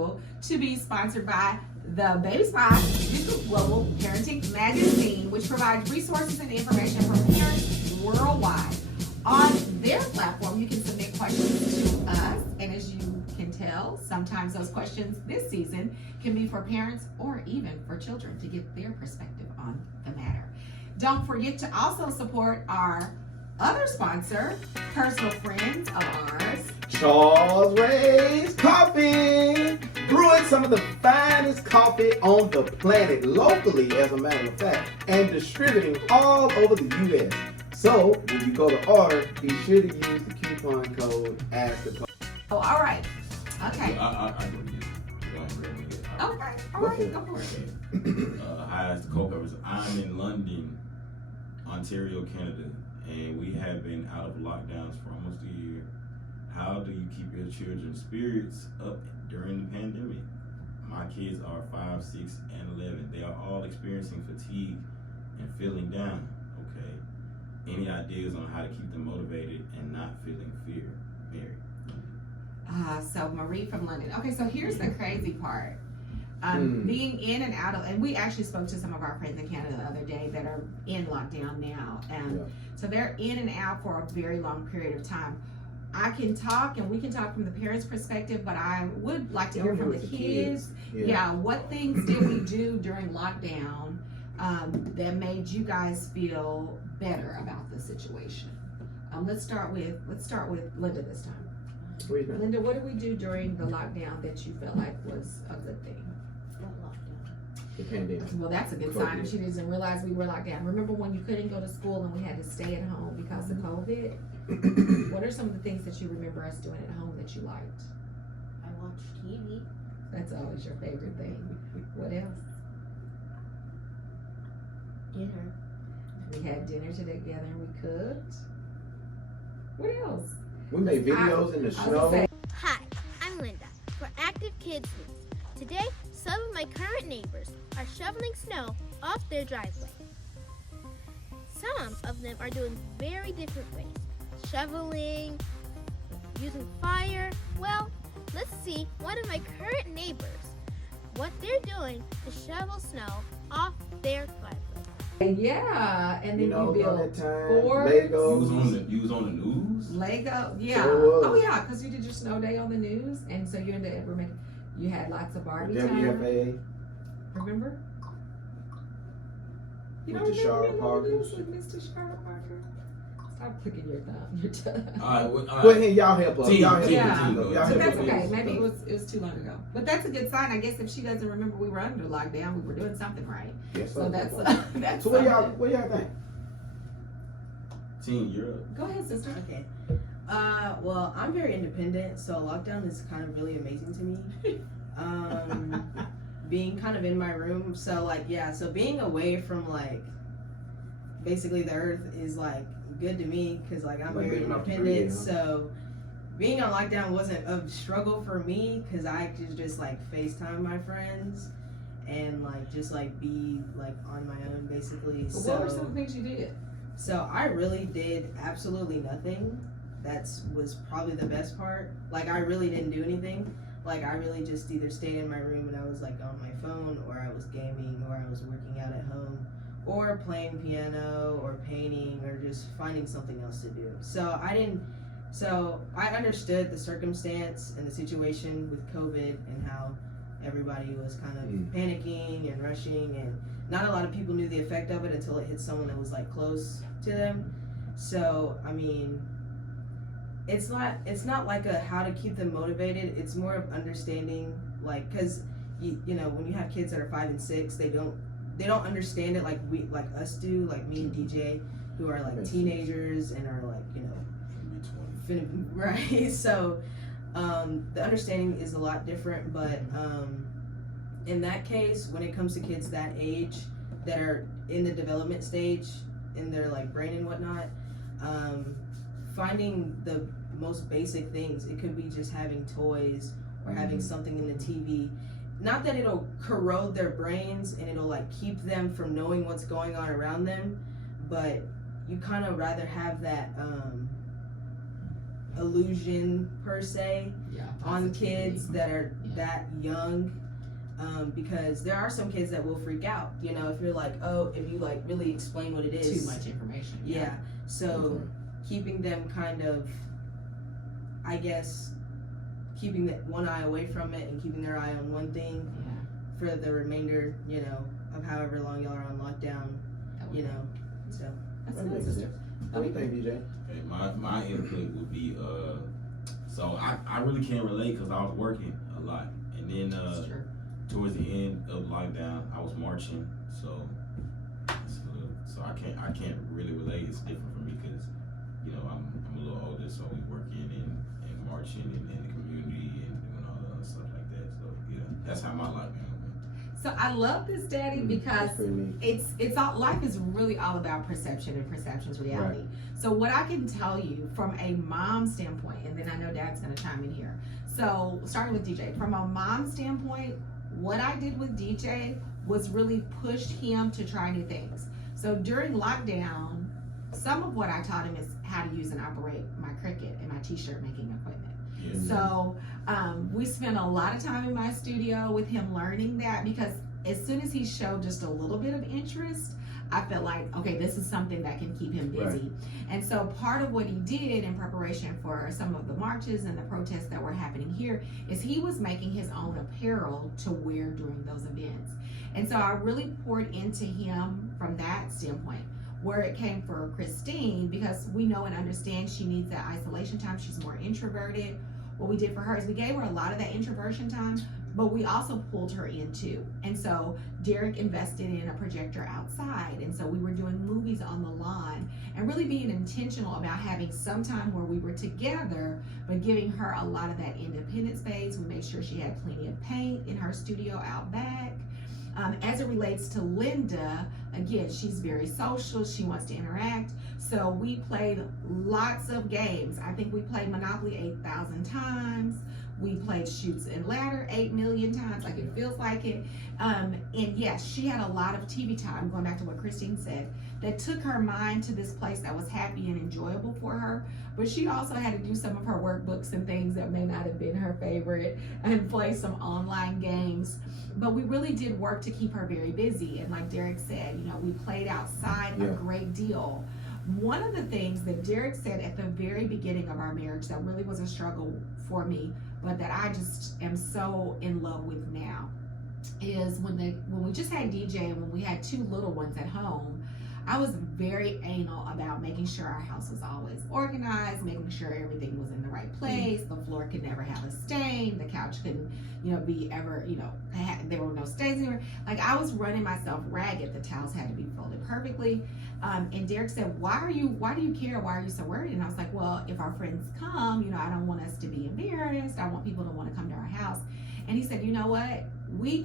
scheduled to be sponsored by the Baby Spot Digital Global Parenting Magazine, which provides resources and information for parents worldwide. On their platform, you can submit questions to us, and as you can tell, sometimes those questions this season can be for parents or even for children to get their perspective on the matter. Don't forget to also support our other sponsor, personal friends of ours, Charles Ray's Coffee, brewing some of the finest coffee on the planet locally, as a matter of fact, and distributing all over the U.S. So when you go to order, be sure to use the coupon code ASKTheCoffee. Oh, all right. Okay. I go again. Okay. All right. Go for it. Hi, it's the Culpepper's. I'm in London, Ontario, Canada, and we have been out of lockdowns for almost a year. How do you keep your children's spirits up during the pandemic? My kids are 5, 6, and 11. They are all experiencing fatigue and feeling down. Okay. Any ideas on how to keep them motivated and not feeling fear? Mary. So Marie from London. Okay, so here's the crazy part. Being in and out of, and we actually spoke to some of our friends in Canada the other day that are in lockdown now, and so they're in and out for a very long period of time. I can talk, and we can talk from the parents' perspective, but I would like to hear from the kids. Yeah, what things did we do during lockdown that made you guys feel better about the situation? Let's start with Linda this time. Linda, what did we do during the lockdown that you felt like was a good thing? The pandemic. Well, that's a good sign if she doesn't realize we were locked down. Remember when you couldn't go to school and we had to stay at home because of COVID? What are some of the things that you remember us doing at home that you liked? I watched TV. That's always your favorite thing. What else? Dinner. We had dinner together and we cooked. What else? We made videos in the snow. Hi, I'm Linda for Active Kids News. Today, some of my current neighbors are shoveling snow off their driveway. Some of them are doing very different ways. Shoveling, using fire. Well, let's see one of my current neighbors, what they're doing to shovel snow off their driveway. Yeah, and then you all built that time, forts. Legos. You was on the news? Lego, yeah. Sure was. Oh yeah, because you did your snow day on the news, and so you ended up making. You had lots of Barbie time. WFA. Remember? You With don't the Shara remember Parker. Mr. Shara Parker? Stop clicking your thumb. Your tongue. All right. Go ahead, y'all help us. Team, Y'all help team, us. team. Y'all So help that's us. okay. Maybe it was too long ago. But that's a good sign. I guess if she doesn't remember we were under lockdown, we were doing something right. Yes, So sir. that's So what y'all think? Team, you're up. Go ahead, sister. Okay. Well, I'm very independent, so lockdown is kind of really amazing to me. Being kind of in my room, so like, yeah, so being away from like basically the earth is like good to me because like I'm Like very living off the independent, grid, huh? so being on lockdown wasn't a struggle for me because I could just like FaceTime my friends and like just like be like on my own basically. But So what were some of the things you did? so I really did absolutely nothing. Was probably the best part. Like I really didn't do anything. Like I really just either stayed in my room and I was like on my phone, or I was gaming, or I was working out at home, or playing piano, or painting, or just finding something else to do. So I understood the circumstance and the situation with COVID and how everybody was kind of panicking and rushing, and not a lot of people knew the effect of it until it hit someone that was like close to them. So I mean, it's not like a how to keep them motivated. It's more of understanding, like, because you know when you have kids that are 5 and 6, they don't understand it like us do, like me and DJ, who are like teenagers and are like, you know, right. So the understanding is a lot different, but in that case, when it comes to kids that age that are in the development stage in their like brain and whatnot, finding the most basic things, it could be just having toys or having something in the TV. Not that it'll corrode their brains and it'll like keep them from knowing what's going on around them, but you kind of rather have that illusion per se Yeah, on positivity. kids that are Yeah. that young, because there are some kids that will freak out, you know, if you're like, oh, if you like really explain what it is. Too much information. Yeah. So keeping them kind of, I guess, keeping that one eye away from it and keeping their eye on one thing Yeah. for the remainder, you know, of however long y'all are on lockdown, you know. So That's That good, makes sister. sense. What do you think, DJ? Okay, my input would be so I really can't relate because I was working a lot, and then That's true. towards the end of lockdown I was marching, so I can't really relate. It's different for me because you know I'm a little older, so we working and marching in the community and doing all the other stuff like that. So yeah, that's how my lockdown went. So I love this, Daddy, because That's pretty neat. it's all, life is really all about perception, and perception's reality. So what I can tell you from a mom standpoint, and then I know Dad's gonna chime in here. So starting with DJ, from a mom standpoint, what I did with DJ was really pushed him to try new things. So during lockdown, some of what I taught him is how to use and operate my Cricut and my t-shirt making equipment. Yeah. So we spent a lot of time in my studio with him learning that, because as soon as he showed just a little bit of interest, I felt like, okay, this is something that can keep him busy. Right. And so part of what he did in preparation for some of the marches and the protests that were happening here is he was making his own apparel to wear during those events. And so I really poured into him from that standpoint. Where it came for Christine, because we know and understand she needs that isolation time. She's more introverted. What we did for her is we gave her a lot of that introversion time, but we also pulled her in too. And so Derek invested in a projector outside. And so we were doing movies on the lawn and really being intentional about having some time where we were together, but giving her a lot of that independent space. We made sure she had plenty of paint in her studio out back. As it relates to Linda, again, she's very social. She wants to interact. So we played lots of games. I think we played Monopoly 8,000 times. We played Chutes and Ladder 8 million times, like it feels like it. And yes, she had a lot of TV time, going back to what Christine said, that took her mind to this place that was happy and enjoyable for her. But she also had to do some of her workbooks and things that may not have been her favorite and play some online games. But we really did work to keep her very busy. And like Derek said, you know, we played outside a great deal. One of the things that Derek said at the very beginning of our marriage that really was a struggle for me, but that I just am so in love with now, is when we just had DJ and when we had 2 little ones at home, I was very anal about making sure our house was always organized, making sure everything was in the right place. The floor could never have a stain. The couch couldn't, you know, be ever, you know, there were no stains anywhere. Like I was running myself ragged. The towels had to be folded perfectly. And Derek said, why do you care? Why are you so worried? And I was like, well, if our friends come, you know, I don't want us to be embarrassed. I want people to want to come to our house. And he said, you know what?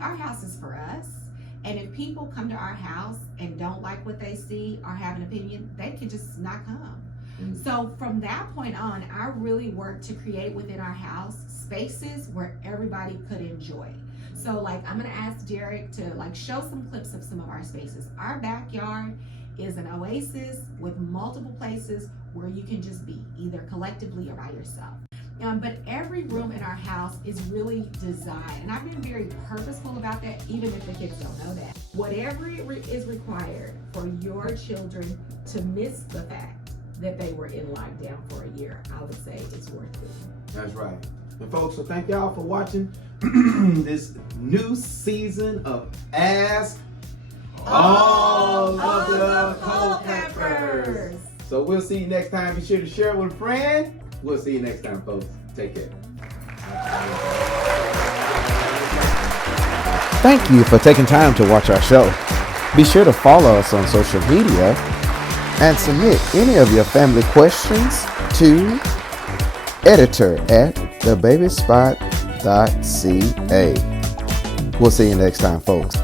Our house is for us. And if people come to our house and don't like what they see or have an opinion, they can just not come. Mm. So from that point on, I really worked to create within our house spaces where everybody could enjoy. So like, I'm gonna ask Derek to like show some clips of some of our spaces. Our backyard is an oasis with multiple places where you can just be either collectively or by yourself. But every room in our house is really designed, and I've been very purposeful about that, even if the kids don't know that. Whatever is required for your children to miss the fact that they were in lockdown for a year, I would say it's worth it. That's right. And folks, so thank y'all for watching this new season of Ask All of the Culpeppers. So we'll see you next time. Be sure to share it with a friend. We'll see you next time, folks. Take care. Thank you for taking time to watch our show. Be sure to follow us on social media and submit any of your family questions to editor@thebabyspot.ca. We'll see you next time, folks.